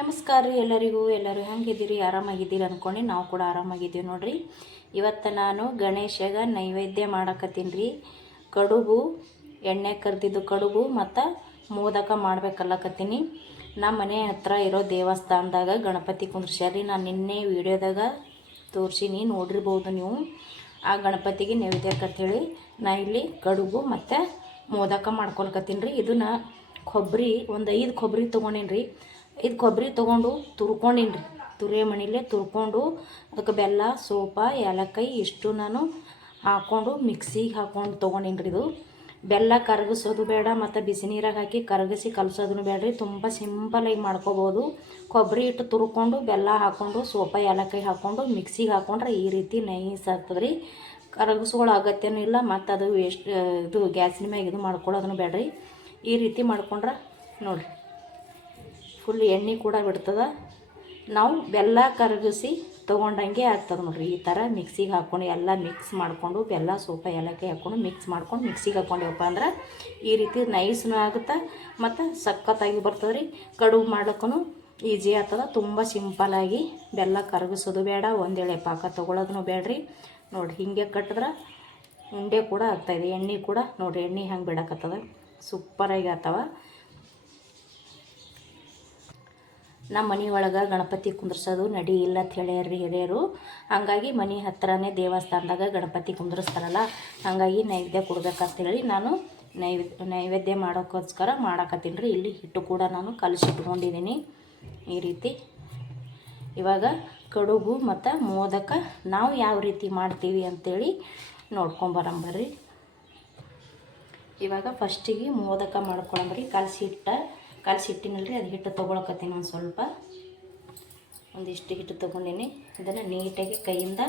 ನಮಸ್ಕಾರ ರೀ ಎಲ್ಲರಿಗೂ. ಎಲ್ಲರೂ ಹೆಂಗಿದ್ದೀರಿ? ಆರಾಮಾಗಿದ್ದೀರಿ ಅಂದ್ಕೊಂಡು ನಾವು ಕೂಡ ಆರಾಮಾಗಿದ್ದೀವಿ ನೋಡಿರಿ. ಇವತ್ತು ನಾನು ಗಣೇಶಗ ನೈವೇದ್ಯ ಮಾಡಕತ್ತೀನಿ ರೀ. ಕಡುಬು, ಎಣ್ಣೆ ಕರೆದಿದ್ದು ಕಡುಬು ಮತ್ತು ಮೋದಕ ಮಾಡ್ಬೇಕಲ್ಲಕತ್ತೀನಿ. ನಮ್ಮ ಮನೆ ಹತ್ರ ಇರೋ ದೇವಸ್ಥಾನದಾಗ ಗಣಪತಿ ಕುಂದ್ರಸ್ಯಾರಿ ನಾನು ನಿನ್ನೆ ವೀಡಿಯೋದಾಗ ತೋರಿಸೀನಿ, ನೋಡಿರ್ಬೋದು ನೀವು. ಆ ಗಣಪತಿಗೆ ನೈವೇದ್ಯಕ್ಕಂಥೇಳಿ ನಾ ಇಲ್ಲಿ ಕಡುಬು ಮತ್ತು ಮೋದಕ ಮಾಡ್ಕೊಳ್ಕತ್ತೀನಿ ರೀ. ಇದನ್ನು ಕೊಬ್ಬರಿ ಒಂದು ಐದು ಕೊಬ್ಬರಿ ತೊಗೊಂಡೀನಿ ರೀ. ಐದು ಕೊಬ್ಬರಿ ತೊಗೊಂಡು ತುರ್ಕೊಂಡೀನಿ ರೀ ತುರಿಯ ಮಣಿಲೆ ತುರ್ಕೊಂಡು ಅದಕ್ಕೆ ಬೆಲ್ಲ, ಸೋಪ ಏಲಕ್ಕಾಯಿ ಇಷ್ಟು ನಾನು ಹಾಕ್ಕೊಂಡು ಮಿಕ್ಸಿಗೆ ಹಾಕ್ಕೊಂಡು ತೊಗೊಂಡೀನಿ ರೀ ಇದು. ಬೆಲ್ಲ ಕರಗಿಸೋದು ಬೇಡ ಮತ್ತು ಬಿಸಿ ನೀರಾಗ ಹಾಕಿ ಕರಗಿಸಿ ಕಲಸೋದನ್ನು ಬೇಡ್ರಿ. ತುಂಬ ಸಿಂಪಲಾಗಿ ಮಾಡ್ಕೋಬೋದು. ಕೊಬ್ಬರಿ ಹಿಟ್ಟು ತುರ್ಕೊಂಡು ಬೆಲ್ಲ ಹಾಕ್ಕೊಂಡು ಸೋಪ ಏಲಕ್ಕಾಯಿ ಹಾಕ್ಕೊಂಡು ಮಿಕ್ಸಿಗೆ ಹಾಕ್ಕೊಂಡ್ರೆ ಈ ರೀತಿ ನೈಸ್ ಆಗ್ತದೆ ರೀ ಕರಗಿಸ್ಕೊಳ್ಳೋ ಅಗತ್ಯನೂ ಇಲ್ಲ ಮತ್ತು ಅದು ವೇಸ್ಟ್, ಇದು ಗ್ಯಾಸಿನ ಮ್ಯಾಗ ಇದು ಮಾಡ್ಕೊಳ್ಳೋದನ್ನು ಬೇಡ್ರಿ. ಈ ರೀತಿ ಮಾಡ್ಕೊಂಡ್ರೆ ನೋಡಿರಿ. ಫುಲ್ ಎಣ್ಣೆ ಕೂಡ ಬಿಡ್ತದೆ. ನಾವು ಬೆಲ್ಲ ಕರಗಿಸಿ ತೊಗೊಂಡಂಗೆ ಆಗ್ತದೆ ನೋಡ್ರಿ. ಈ ಥರ ಮಿಕ್ಸಿಗೆ ಹಾಕ್ಕೊಂಡು ಎಲ್ಲ ಮಿಕ್ಸ್ ಮಾಡಿಕೊಂಡು ಬೆಲ್ಲ, ಸೋಪ, ಏಲಕ್ಕಿ ಹಾಕ್ಕೊಂಡು ಮಿಕ್ಸ್ ಮಾಡ್ಕೊಂಡು ಮಿಕ್ಸಿಗೆ ಹಾಕ್ಕೊಂಡೇವಪ್ಪ ಅಂದ್ರೆ ಈ ರೀತಿ ನೈಸ್ನೂ ಆಗುತ್ತೆ ಮತ್ತು ಸಖತ್ತಾಗಿ ಬರ್ತದೆ ರೀ ಕಡುಬು ಮಾಡ್ಲಿಕ್ಕೂ ಈಜಿ ಆಗ್ತದೆ. ತುಂಬ ಸಿಂಪಲಾಗಿ ಬೆಲ್ಲ ಕರಗಿಸೋದು ಬೇಡ. ಒಂದೇಳೆ ಪಾಕ ತೊಗೊಳೋದು ಬೇಡ್ರಿ. ನೋಡಿರಿ ಹಿಂಗೆ ಕಟ್ಟಿದ್ರೆ ಉಂಡೆ ಕೂಡ ಆಗ್ತಾಯಿದೆ ಎಣ್ಣೆ ಕೂಡ ನೋಡಿರಿ ಎಣ್ಣೆ ಹಂಗೆ ಬಿಡಕತ್ತದ. ಸೂಪರಾಗಿ ಆಗ್ತಾವ. ನಮ್ಮ ಮನೆ ಒಳಗೆ ಗಣಪತಿ ಕುಂದ್ರಿಸೋದು ನಡಿ ಇಲ್ಲ ಅಂತ ಹೇಳ್ಯಾರ್ರಿ ಹಿರಿಯರು. ಹಾಗಾಗಿ ಮನೆ ಹತ್ರನೇ ದೇವಸ್ಥಾನದಾಗ ಗಣಪತಿ ಕುಂದ್ರಸ್ತಾರಲ್ಲ, ಹಾಗಾಗಿ ನೈವೇದ್ಯ ಕೊಡ್ಬೇಕಂತೇಳಿ ನಾನು ನೈವೇದ್ಯ ನೈವೇದ್ಯ ಮಾಡೋಕ್ಕೋಸ್ಕರ ಮಾಡಾಕತ್ತೀನಿ ರೀ. ಇಲ್ಲಿ ಹಿಟ್ಟು ಕೂಡ ನಾನು ಕಲಸಿಟ್ಕೊಂಡಿದ್ದೀನಿ ಈ ರೀತಿ. ಇವಾಗ ಕಡುಬು ಮತ್ತು ಮೋದಕ ನಾವು ಯಾವ ರೀತಿ ಮಾಡ್ತೀವಿ ಅಂಥೇಳಿ ನೋಡ್ಕೊಂಬರಂಬರ್ರಿ ಇವಾಗ ಫಸ್ಟಿಗೆ ಮೋದಕ ಮಾಡ್ಕೊಳಂಬ್ರಿ ಕಲಸಿ ಹಿಟ್ಟ ಇಟ್ಟಿನಲ್ಲ ರೀ ಅದು ಹಿಟ್ಟು ತೊಗೊಳಕತ್ತೀನಿ ಒಂದು ಸ್ವಲ್ಪ. ಒಂದಿಷ್ಟು ಹಿಟ್ಟು ತೊಗೊಂಡೀನಿ. ಇದನ್ನು ನೀಟಾಗಿ ಕೈಯಿಂದ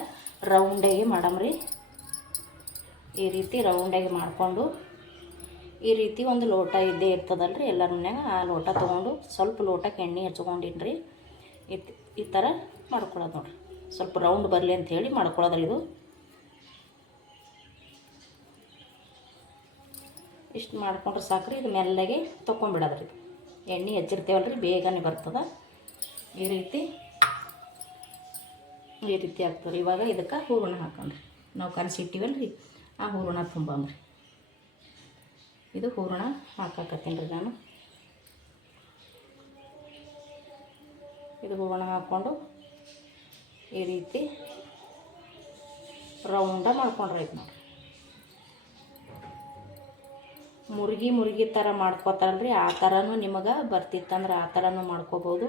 ರೌಂಡಾಗಿ ಮಾಡಮ್ರಿ. ಈ ರೀತಿ ರೌಂಡಾಗಿ ಮಾಡಿಕೊಂಡು, ಈ ರೀತಿ ಒಂದು ಲೋಟ ಇದ್ದೇ ಇರ್ತದಲ್ರಿ ಎಲ್ಲರ ಮನ್ಯಾಗ ಆ ಲೋಟ ತೊಗೊಂಡು ಸ್ವಲ್ಪ ಲೋಟಕ್ಕೆ ಎಣ್ಣೆ ಹಚ್ಕೊಂಡಿನ್ರಿ. ಈ ಥರ ಮಾಡ್ಕೊಳ್ಳೋದು ನೋಡ್ರಿ. ಸ್ವಲ್ಪ ರೌಂಡ್ ಬರಲಿ ಅಂತ ಹೇಳಿ ಮಾಡ್ಕೊಳ್ಳೋದ್ರಿ ಇದು. ಇಷ್ಟು ಮಾಡ್ಕೊಂಡ್ರೆ ಸಾಕ್ರಿ, ಇದು ಮೆಲ್ಲಗೆ ತೊಗೊಂಬಿಡೋದ್ರಿ ಎಣ್ಣೆ ಹಚ್ಚಿರ್ತೇವಲ್ರಿ, ಬೇಗನೆ ಬರ್ತದೆ. ಈ ರೀತಿ ಈ ರೀತಿ ಆಗ್ತದೆ. ಇವಾಗ ಇದಕ್ಕೆ ಹೂರಣ ಹಾಕೊಂಡ್ರಿ. ನಾವು ಕಲಸಿಟ್ಟಿವಲ್ರಿ ಆ ಹೂರಣ ತುಂಬಂಬ್ರಿ. ಇದು ಹೂರಣ ಹಾಕಾಕತ್ತೀನಿ ರೀ ನಾನು. ಇದು ಹೂರಣ ಹಾಕ್ಕೊಂಡು ಈ ರೀತಿ ರೌಂಡ ಮಾಡ್ಕೊಂಡ್ರೆ ನೋಡಿರಿ. ಮುರುಗಿ ಮುರುಗಿ ಥರ ಮಾಡ್ಕೋತಾರಲ್ರಿ, ಆ ಥರನೂ ನಿಮಗೆ ಬರ್ತಿತ್ತಂದ್ರೆ ಆ ಥರನೂ ಮಾಡ್ಕೋಬೋದು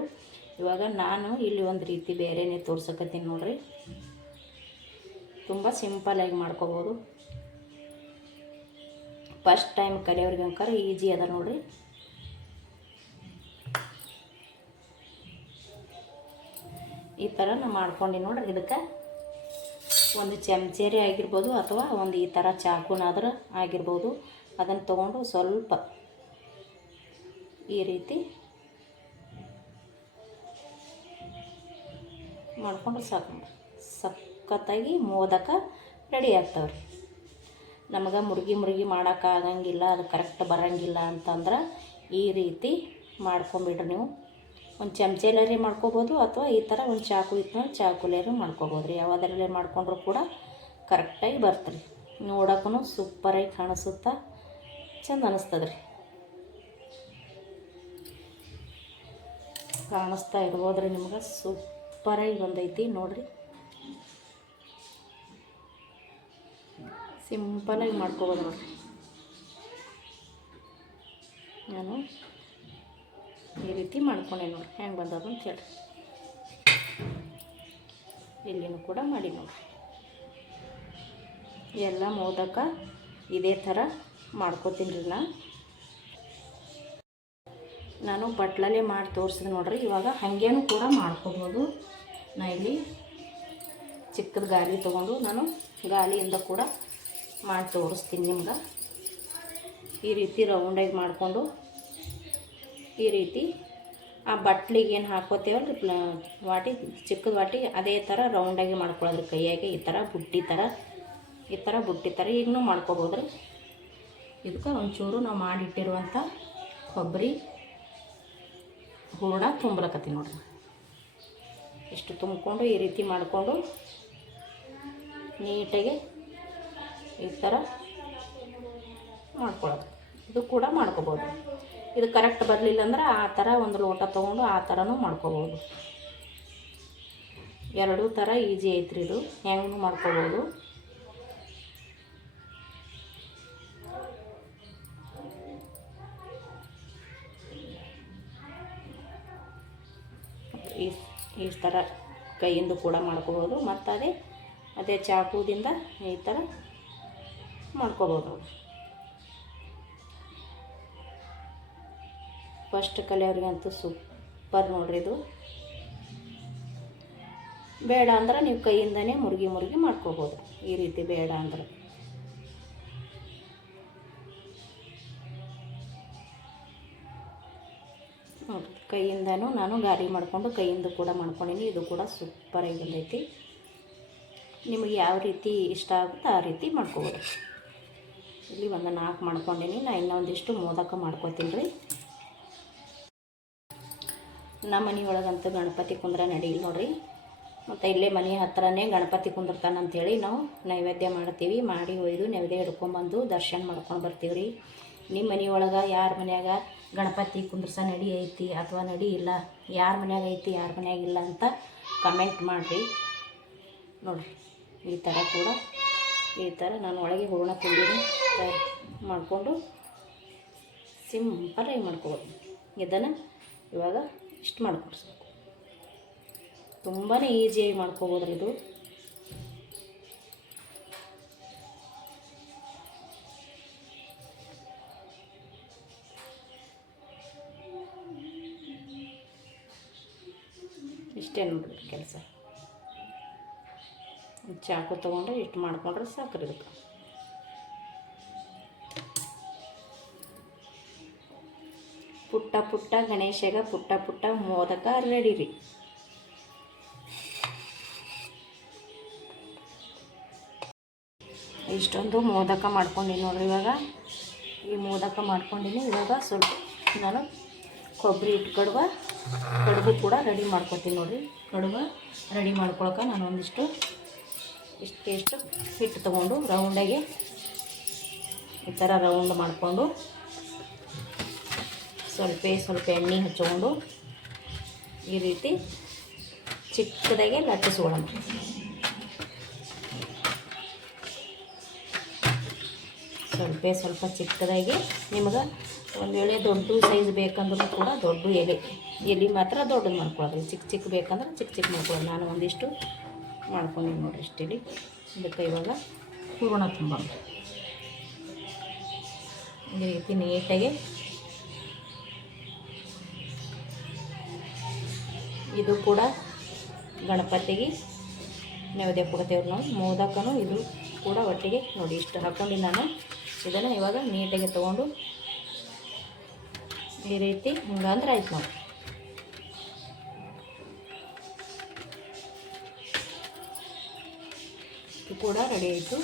ಇವಾಗ ನಾನು ಇಲ್ಲಿ ಒಂದು ರೀತಿ ಬೇರೆನೇ ತೋರ್ಸಕತ್ತೀನಿ ನೋಡ್ರಿ. ತುಂಬ ಸಿಂಪಲಾಗಿ ಮಾಡ್ಕೋಬೋದು ಫಸ್ಟ್ ಟೈಮ್ ಕಲಿಯೋರಿಗೆ ಅಂಕರ ಈಜಿ ಅದ ನೋಡ್ರಿ. ಈ ಥರ ನಾನು ಮಾಡ್ಕೊಂಡು ನೋಡ್ರಿ ಇದಕ್ಕೆ. ಒಂದು ಚಮಚೇರಿ ಆಗಿರ್ಬೋದು ಅಥವಾ ಒಂದು ಈ ಥರ ಚಾಕುನಾದ್ರೆ ಆಗಿರ್ಬೋದು. ಅದನ್ನು ತೊಗೊಂಡು ಸ್ವಲ್ಪ ಈ ರೀತಿ ಮಾಡ್ಕೊಂಡ್ರೆ ಸಾಕು. ಸಖತ್ತಾಗಿ ಮೋದಕ ರೆಡಿ ಆಗ್ತಾವೆ ರೀ ನಮಗೆ ಮುರುಗಿ ಮುರುಗಿ ಮಾಡೋಕ್ಕಾಗಂಗಿಲ್ಲ ಅದು ಕರೆಕ್ಟ್ ಬರೋಂಗಿಲ್ಲ ಅಂತಂದ್ರೆ ಈ ರೀತಿ ಮಾಡ್ಕೊಂಬಿಡ್ರಿ ನೀವು. ಒಂದು ಚಮಚೆಲರಿ ಮಾಡ್ಕೋಬೋದು ಅಥವಾ ಈ ಥರ ಒಂದು ಚಾಕು ಇತ್ತು ಚಾಕುಲೇರಿ ಮಾಡ್ಕೋಬೋದು ರೀ ಯಾವುದರಲ್ಲೇ ಮಾಡ್ಕೊಂಡ್ರೂ ಕೂಡ ಕರೆಕ್ಟಾಗಿ ಬರ್ತೀರಿ ನೋಡೋಕ್ಕೂ ಸೂಪರಾಗಿ ಕಾಣಿಸುತ್ತಾ ಚಂದ ಅನ್ನಿಸ್ತದೆ ರೀ ಕಾಣಿಸ್ತಾ ಇರ್ಬೋದ್ರಿ ನಿಮ್ಗೆ ಸೂಪರಾಗಿ ಬಂದೈತಿ, ನೋಡ್ರಿ. ಸಿಂಪಲಾಗಿ ಮಾಡ್ಕೋಬೋದು ನೋಡಿರಿ. ನಾನು ಈ ರೀತಿ ಮಾಡ್ಕೊಂಡೆ ನೋಡ್ರಿ, ಹೆಂಗೆ ಬಂದದ ಅಂತ ಹೇಳಿ ಇಲ್ಲಿನೂ ಕೂಡ ಮಾಡಿ ನೋಡ್ರಿ. ಎಲ್ಲ ಮೋದಕ ಇದೇ ಥರ ಮಾಡ್ಕೋತೀನಿ ರೀ ನಾನು ಬಟ್ಲಲ್ಲೇ ಮಾಡಿ ತೋರಿಸಿದೆ ನೋಡ್ರಿ, ಇವಾಗ ಹಾಗೇನು ಕೂಡ ಮಾಡ್ಕೋಬೋದು. ನಾ ಇಲ್ಲಿ ಚಿಕ್ಕದ ಗಾಲಿ ತೊಗೊಂಡು ನಾನು ಗಾಲಿಯಿಂದ ಕೂಡ ಮಾಡಿ ತೋರಿಸ್ತೀನಿ ನಿಮ್ಗೆ. ಈ ರೀತಿ ರೌಂಡಾಗಿ ಮಾಡಿಕೊಂಡು ಈ ರೀತಿ ಆ ಬಟ್ಲಿಗೆ ಏನು ಹಾಕೋತೇವಲ್ಲ ಪ್ಲ ವಾಟಿ, ಚಿಕ್ಕದ ವಾಟಿ ಅದೇ ಥರ ರೌಂಡಾಗಿ ಮಾಡ್ಕೊಳ್ಳೋದ್ರಿ ಕೈಯಾಗೆ. ಈ ಥರ ಬುಟ್ಟಿ ಥರ ಈ ಥರ ಬುಟ್ಟಿ ಥರ ಈಗಲೂ ಮಾಡ್ಕೋಬೋದು ರೀ ಇದಕ್ಕೆ ಒಂಚೂರು ನಾವು ಮಾಡಿಟ್ಟಿರುವಂಥ ಕೊಬ್ಬರಿ ಹೂರ್ಣ ತುಂಬಲಕತ್ತೀನಿ ನೋಡ್ರಿ. ಇಷ್ಟು ತುಂಬಿಕೊಂಡು ಈ ರೀತಿ ಮಾಡಿಕೊಂಡು ನೀಟಾಗಿ ಈ ಥರ ಮಾಡ್ಕೊಳ್ಳೋದು ಇದು ಕೂಡ ಮಾಡ್ಕೋಬೋದು. ಇದು ಕರೆಕ್ಟ್ ಬರಲಿಲ್ಲ ಅಂದ್ರೆ ಆ ಥರ ಒಂದು ಲೋಟ ತೊಗೊಂಡು ಆ ಥರನೂ ಮಾಡ್ಕೋಬೋದು. ಎರಡೂ ಥರ ಈಜಿ ಐತ್ರಿ ಇದು. ಹೆಂಗೂ ಮಾಡ್ಕೋಬೋದು? ಈ ಥರ ಕೈಯಿಂದ ಕೂಡ ಮಾಡ್ಕೋಬೋದು. ಮತ್ತು ಅದೇ ಅದೇ ಚಾಕುದಿಂದ ಈ ಥರ ಮಾಡ್ಕೋಬೋದು. ಫಸ್ಟ್ ಕಲಿಯೋರಿಗಂತೂ ಸೂಪರ್ ನೋಡ್ರಿ ಇದು. ಬೇಡ ಅಂದ್ರೆ ನೀವು ಕೈಯಿಂದನೇ ಮುರುಗಿ ಮುರುಗಿ ಮಾಡ್ಕೋಬೋದು. ಈ ರೀತಿ ಬೇಡ ಅಂದ್ರೆ. ಕೈಯಿಂದನೂ ನಾನು ಗಾರಿ ಮಾಡಿಕೊಂಡು ಕೈಯಿಂದ ಕೂಡ ಮಾಡ್ಕೊಂಡೀನಿ. ಇದು ಕೂಡ ಸೂಪರಾಗಿ ಬಂದೈತಿ ನಿಮಗೆ ಯಾವ ರೀತಿ ಇಷ್ಟ ಆಗುತ್ತೋ ಆ ರೀತಿ ಮಾಡ್ಕೋಬೋದು. ಇಲ್ಲಿ ಒಂದು ನಾಲ್ಕು ಮಾಡ್ಕೊಂಡೀನಿ. ನಾ ಇನ್ನೊಂದಿಷ್ಟು ಮೋದಕ ಮಾಡ್ಕೊತೀನಿ ರೀ. ನಮ್ಮ ಮನೆಯೊಳಗಂತೂ ಗಣಪತಿ ಕುಂದ್ರ ನಡೀಲಿ ನೋಡ್ರಿ. ಮತ್ತು ಇಲ್ಲೇ ಮನೆ ಹತ್ರನೇ ಗಣಪತಿ ಕುಂದ್ರತಾನ ಅಂತೇಳಿ ನಾವು ನೈವೇದ್ಯ ಮಾಡ್ತೀವಿ. ಮಾಡಿ ಒಯ್ದು ನೈವೇದ್ಯ ಹಿಡ್ಕೊಂಬಂದು ದರ್ಶನ ಮಾಡ್ಕೊಂಡು ಬರ್ತೀವಿ ರೀ. ನಿಮ್ಮ ಮನೆಯೊಳಗೆ, ಯಾರ ಮನ್ಯಾಗ ಗಣಪತಿ ಕುಂದ್ರಸ ನಡಿ ಐತಿ ಅಥವಾ ನಡಿ ಇಲ್ಲ, ಯಾರ ಮನ್ಯಾಗ ಐತಿ, ಯಾರ ಮನ್ಯಾಗ ಇಲ್ಲ ಅಂತ ಕಮೆಂಟ್ ಮಾಡಿರಿ. ನೋಡಿರಿ, ಈ ಥರ ಕೂಡ ಈ ಥರ ನಾನು ಒಳಗೆ ಹೂರ್ಣ ತುಂಬಿರಿ ಮಾಡಿಕೊಂಡು ಸಿಂಪಲ್ಲಾಗಿ ಮಾಡ್ಕೊಬೋದು. ಇದನ್ನು ಇವಾಗ ಇಷ್ಟು ಮಾಡ್ಕೊಡ್ಸ್ಬೇಕು. ತುಂಬಾ ಈಸಿಯಾಗಿ ಮಾಡ್ಕೋಬೋದ್ರಿ ಇದು. ಇಷ್ಟೇ ನೋಡ್ರಿ ಕೆಲಸ. ಚಾಕು ತೊಗೊಂಡ್ರೆ ಇಷ್ಟು ಮಾಡ್ಕೊಂಡ್ರೆ ಸಾಕು ರೀ ಇದಕ್ಕೆ. ಪುಟ್ಟ ಪುಟ್ಟ ಗಣೇಶಗ ಪುಟ್ಟ ಪುಟ್ಟ ಮೋದಕ ರೆಡಿ ರೀ ಇಷ್ಟೊಂದು ಮೋದಕ ಮಾಡ್ಕೊಂಡಿನಿ ನೋಡ್ರಿ ಇವಾಗ. ಈ ಮೋದಕ ಮಾಡ್ಕೊಂಡಿನಿ ಇವಾಗ ಸ್ವಲ್ಪ ನಾನು ಕೊಬ್ಬರಿ ಇಟ್ಟು ಕಡುಬ ಕೂಡ ರೆಡಿ ಮಾಡ್ಕೊತೀನಿ ನೋಡಿರಿ. ಕಡುಬು ರೆಡಿ ಮಾಡ್ಕೊಳಕ್ಕೆ ನಾನು ಒಂದಿಷ್ಟು ಇಷ್ಟು ಇಷ್ಟು ಹಿಟ್ಟು ತೊಗೊಂಡು ರೌಂಡಾಗಿ ಈ ಥರ ರೌಂಡ್ ಮಾಡಿಕೊಂಡು ಸ್ವಲ್ಪ ಸ್ವಲ್ಪ ಎಣ್ಣೆ ಹಚ್ಕೊಂಡು ಈ ರೀತಿ ಚಿಕ್ಕದಾಗೆ ಲಟ್ಟಿಸ್ಕೊಳ್ಳೋಣ. ಸ್ವಲ್ಪ ಸ್ವಲ್ಪ ಚಿಕ್ಕದಾಗಿ ನಿಮ್ಗೆ ಒಂದು ವೇಳೆ ದೊಡ್ಡ ಸೈಜ್ ಬೇಕಂದ್ರೂ ಕೂಡ ದೊಡ್ಡ ಎಲೆ ಎಲೆ ಮಾತ್ರ ದೊಡ್ಡದು ಮಾಡ್ಕೊಳ್ಳೋದು ಚಿಕ್ಕ ಚಿಕ್ಕ ಬೇಕಂದ್ರೆ ಚಿಕ್ಕ ಚಿಕ್ಕ ಮಾಡ್ಕೊಳ್ಳೋದು ನಾನು ಒಂದಿಷ್ಟು ಮಾಡ್ಕೊಂಡಿನಿ ನೋಡಿರಿ ಇಷ್ಟೇಳಿ ಇದಕ್ಕೆ ಇವಾಗ ಹೂರಣ ತುಂಬ ಈ ರೀತಿ ನೀಟಾಗಿ. ಇದು ಕೂಡ ಗಣಪತಿಗೆ ನೈವೇದ್ಯ ಕೊಡ್ತೇವೆ ನಾವು ಮೋದಕನೂ ಇದು ಕೂಡ ಒಟ್ಟಿಗೆ ನೋಡಿ. ಇಷ್ಟು ಹಾಕ್ಕೊಂಡು ನಾನು. ಇದನ್ನು ಇವಾಗ ನೀಟಾಗಿ ತೊಗೊಂಡು ಈ ರೀತಿ ಹಿಂಗಂದ್ರೆ ಆಯ್ತು ನೋಡಿ ಇದು ಕೂಡ ರೆಡಿ ಆಯಿತು.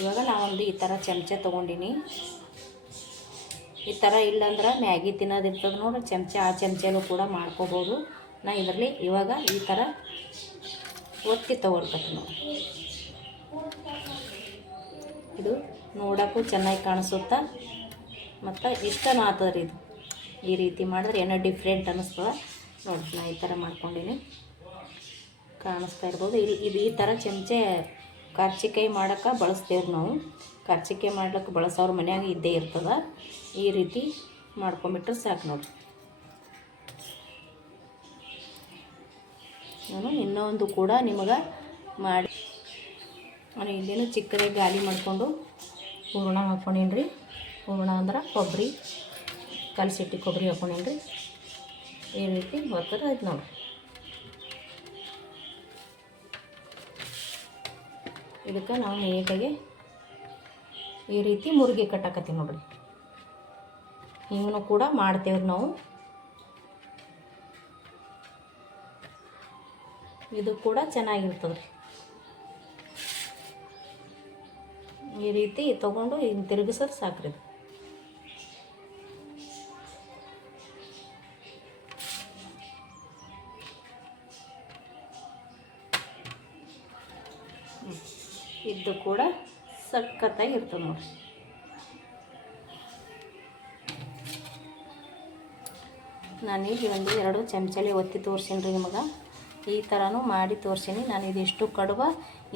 ಇವಾಗ ನಾವೊಂದು ಈ ಥರ ಚಮಚ ತೊಗೊಂಡಿನಿ. ಈ ಥರ ಇಲ್ಲಾಂದ್ರೆ ಮ್ಯಾಗಿ ತಿನ್ನೋದಿರ್ತದೆ ನೋಡಿ ಚಮಚ, ಆ ಚಮಚನೂ ಕೂಡ ಮಾಡ್ಕೋಬೋದು. ನಾ ಇದರಲ್ಲಿ ಇವಾಗ ಈ ಥರ ಒತ್ತಿ ತೊಗೊಳ್ಬೇಕು ನಾವು ಇದು ನೋಡೋಕ್ಕೂ ಚೆನ್ನಾಗಿ ಕಾಣಿಸುತ್ತಾ? ಮತ್ತು ಇಷ್ಟನೂ ರೀ ಇದು. ಈ ರೀತಿ ಮಾಡಿದ್ರೆ ಏನೋ ಡಿಫ್ರೆಂಟ್ ಅನ್ನಿಸ್ತದೆ ನೋಡಿ ನಾ ಈ ಥರ ಮಾಡ್ಕೊಂಡೀನಿ. ಕಾಣಿಸ್ತಾ ಇರ್ಬೋದು. ಇಲ್ಲಿ ಇದು ಈ ಥರ ಚಮಚೆ ಕರ್ಚಿಕಾಯಿ ಮಾಡೋಕೆ ಬಳಸ್ತೇವೆ ನಾವು. ಕರ್ಚಿಕಾಯಿ ಮಾಡ್ಲಿಕ್ಕೆ ಬಳಸೋರು ಮನ್ಯಾಗ ಇದ್ದೇ ಇರ್ತದೆ. ಈ ರೀತಿ ಮಾಡ್ಕೊಂಬಿಟ್ರೆ ಸಾಕು ನೋಡಿರಿ ನಾನು ಇನ್ನೊಂದು ಕೂಡ ನಿಮಗೆ ಮಾಡಿ ನಾನು ಇಲ್ಲೇನು ಚಿಕ್ಕದಾಗಿ ಗಾಲಿ ಮಾಡಿಕೊಂಡು ಹೂರಣ ಹಾಕ್ಕೊಂಡೀನಿ ರೀ ಹೂರಣ ಅಂದ್ರೆ ಕೊಬ್ಬರಿ ಕಲಸಿಟ್ಟು ಕೊಬ್ಬರಿ ಹಾಕೊಂಡೇನ್ರಿ? ಈ ರೀತಿ ಒತ್ತಡ ಆಯ್ತು ನೋಡಿ ಇದಕ್ಕೆ ನಾವು ನೀಟಾಗಿ ಈ ರೀತಿ ಮುರುಗಿ ಕಟ್ಟಾಕತ್ತೀವಿ ನೋಡ್ರಿ. ಹಿಂಗೂ ಕೂಡ ಮಾಡ್ತೇವ್ರಿ ನಾವು. ಇದು ಕೂಡ ಚೆನ್ನಾಗಿರ್ತದೆ ರೀ ಈ ರೀತಿ ತೊಗೊಂಡು ಹಿಂಗೆ ತಿರುಗಿಸೋದು ಸಾಕ್ರಿ ಇದ್ದು ಕೂಡ ಸಖತ್ತಾಗಿ ಇರ್ತದೆ ನೋಡಿರಿ. ನಾನೀಗ ಒಂದು ಎರಡು ಚಮಚಲಿ ಒತ್ತಿ ತೋರ್ಸೀನಿ ರೀ ನಿಮಗೆ. ಈ ಥರನೂ ಮಾಡಿ ತೋರ್ಸೀನಿ. ನಾನು ಇದಿಷ್ಟು ಕಡುಬ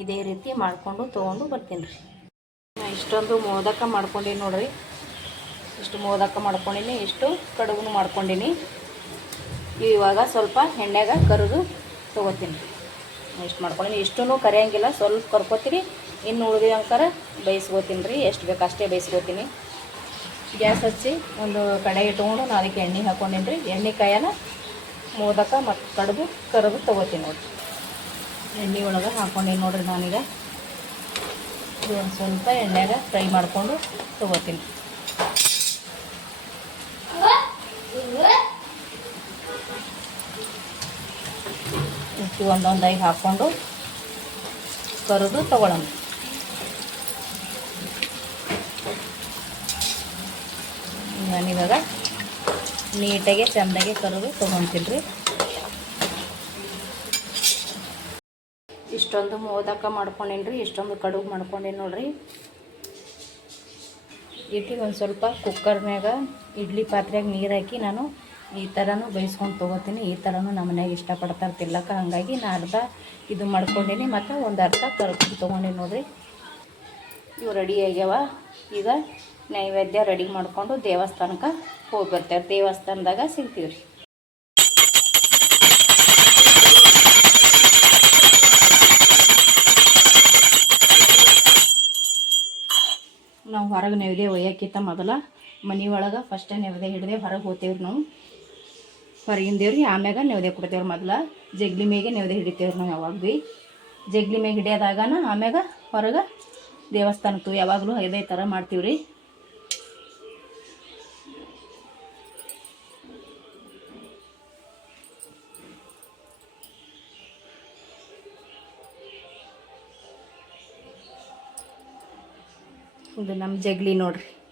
ಇದೇ ರೀತಿ ಮಾಡಿಕೊಂಡು ತೊಗೊಂಡು ಬರ್ತೀನಿ ರೀ. ನಾ ಇಷ್ಟೊಂದು ಮೋದಕ ಮಾಡ್ಕೊಂಡೀನಿ ನೋಡಿರಿ. ಇಷ್ಟು ಮೋದಕ ಮಾಡ್ಕೊಂಡೀನಿ, ಇಷ್ಟು ಕಡುಬು ಮಾಡ್ಕೊಂಡೀನಿ. ಇವಾಗ ಸ್ವಲ್ಪ ಎಣ್ಣೆಗೆ ಕರಿದು ತೊಗೋತೀನಿ. ಇಷ್ಟು ಮಾಡ್ಕೊಂಡೀನಿ. ಇಷ್ಟೂ ಕರೆಯಂಗಿಲ್ಲ. ಸ್ವಲ್ಪ ಕರ್ಕೋತೀನಿ ಇನ್ನು ಉಳಿದಂಕರ ಬೇಯಿಸ್ಕೋತೀನಿ ರೀ ಎಷ್ಟು ಬೇಕು ಅಷ್ಟೇ ಬೇಯಿಸ್ಕೋತೀನಿ. ಗ್ಯಾಸ್ ಹಚ್ಚಿ ಒಂದು ಕಡೆ ಇಟ್ಕೊಂಡು ನಾನು ಅದಕ್ಕೆ ಎಣ್ಣೆ ಹಾಕೊಂಡೀನಿ ರೀ ಎಣ್ಣೆ ಕಾಯನ ಮೋದಕ ಮತ್ತು ಕಡ್ದು ಕರೆದು ತೊಗೋತೀನಿ ನೋಡಿರಿ. ಎಣ್ಣೆ ಒಳಗೆ ಹಾಕೊಂಡೀನಿ ನೋಡಿರಿ ನಾನೀಗ. ಇದು ಒಂದು ಸ್ವಲ್ಪ ಎಣ್ಣೆಗೆ ಫ್ರೈ ಮಾಡಿಕೊಂಡು ತೊಗೋತೀನಿ. ಉಪ್ಪು ಒಂದೊಂದಾಗಿ ಹಾಕ್ಕೊಂಡು ಕರೆದು ತೊಗೊಳೋಣ. ನಾನಿವಾಗ ನೀಟಾಗೆ ಚೆಂದಾಗೆ ಕರೆದು ತೊಗೊತೀನಿ ರೀ ಇಷ್ಟೊಂದು ಮೋದಕ ಮಾಡ್ಕೊಂಡೇನಿ ರೀ ಇಷ್ಟೊಂದು ಕಡುಬು ಮಾಡ್ಕೊಂಡೇನಿ ನೋಡ್ರಿ. ಇಡ್ಲಿ ಒಂದು ಸ್ವಲ್ಪ ಕುಕ್ಕರ್ನ್ಯಾಗ ಇಡ್ಲಿ ಪಾತ್ರೆಗೆ ನೀರು ಹಾಕಿ ನಾನು ಈ ಥರನೂ ಬೇಯಿಸ್ಕೊಂಡು ತೊಗೋತೀನಿ. ಈ ಥರನೂ ನಮ್ಮ ಮನೆಯಾಗ ಇಷ್ಟಪಡ್ತಾರೆ ತಿಲ್ಲಕ್ಕ ಹಾಗಾಗಿ ನಾನು ಅರ್ಧ ಇದು ಮಾಡ್ಕೊಂಡೇನಿ ಮತ್ತು ಒಂದು ಅರ್ಧ ಕರ್ಕೊಂಡು ತೊಗೊಂಡೇನಿ ನೋಡ್ರಿ. ಇವು ರೆಡಿ ಆಗ್ಯಾವ. ಈಗ ನೈವೇದ್ಯ ರೆಡಿ ಮಾಡಿಕೊಂಡು ದೇವಸ್ಥಾನಕ್ಕೆ ಹೋಗಿ ದೇವಸ್ಥಾನದಾಗ ಸಿಗ್ತೀವಿ ರೀ ನಾವು ಹೊರಗೆ ನೆವದೆ ಒಯ್ಯಕ್ಕಿಂತ ಮೊದಲ ಮನೆ ಒಳಗೆ ಫಸ್ಟೇ ನೆವದೆ ಹಿಡ್ದೆ ಹೊರಗೆ ಹೋಗ್ತೇವ್ರಿ ನಾವು. ಹೊರಗಿಂದೇವ್ರಿ ಆಮ್ಯಾಗ ನೆವದೆ ಕೊಡ್ತೇವ್ರಿ ಮೊದಲ. ಜಗ್ಲಿ ಮೇಗೆ ನೆವದೆ ಹಿಡಿತೇವ್ರಿ ನಾವು ಯಾವಾಗ ಭೀ. ಜಗ್ಲಿ ಮೇಗೆ ಹಿಡಿಯೋದಾಗನ ಆಮ್ಯಾಗ ಹೊರಗೆ ದೇವಸ್ಥಾನಕ್ಕೆ ಯಾವಾಗಲೂ ಇದೇ ಥರ ಮಾಡ್ತೀವಿ ಇದು ನಮ್ಮ ಜಗ್ಲಿ ನೋಡ್ರಿ.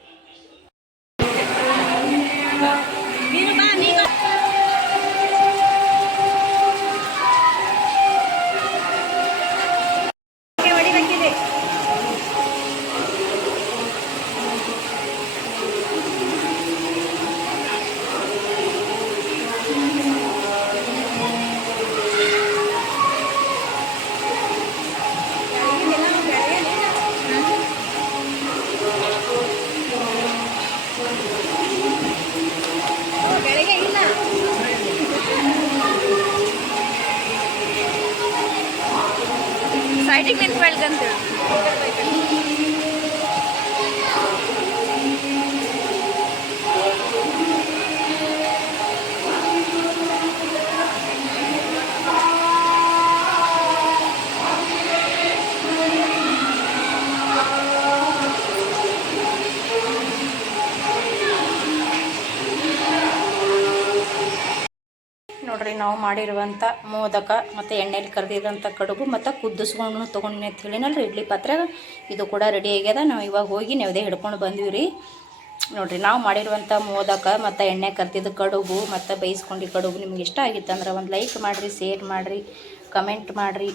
ಸೈಡಿಗೆ ನಿಂತ್ಕೊಳ್ಕಂತ ನೋಡ್ರಿ ನಾವು ಮಾಡಿರುವಂಥ ಮೋದಕ ಮತ್ತು ಎಣ್ಣೆಯಲ್ಲಿ ಕರೆದಿರೋಂಥ ಕಡುಬು ಮತ್ತು ಕುದಿಸ್ಕೊಂಡು ತೊಗೊಂಡಿನಿ ಅಂತ ಹೇಳಿನಲ್ರಿ. ಇಡ್ಲಿ ಪಾತ್ರೆ ಇದು ಕೂಡ ರೆಡಿ ಆಗ್ಯದ. ನಾವು ಇವಾಗ ಹೋಗಿ ನೆವದೆ ಹಿಡ್ಕೊಂಡು ಬಂದೀವಿ ರೀ ನೋಡಿರಿ, ನಾವು ಮಾಡಿರುವಂಥ ಮೋದಕ ಮತ್ತು ಎಣ್ಣೆ ಕರ್ದಿದ್ದು ಕಡುಬು ಮತ್ತು ಬೇಯಿಸ್ಕೊಂಡು ಕಡುಬು ನಿಮ್ಗೆ ಇಷ್ಟ ಆಗಿತ್ತು ಅಂದ್ರೆ ಒಂದು ಲೈಕ್ ಮಾಡಿರಿ ಶೇರ್ ಮಾಡಿರಿ ಕಮೆಂಟ್ ಮಾಡಿರಿ.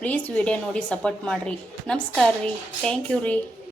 ಪ್ಲೀಸ್ ವಿಡಿಯೋ ನೋಡಿ ಸಪೋರ್ಟ್ ಮಾಡಿರಿ. ನಮಸ್ಕಾರ ರೀ. ಥ್ಯಾಂಕ್ ಯು ರೀ.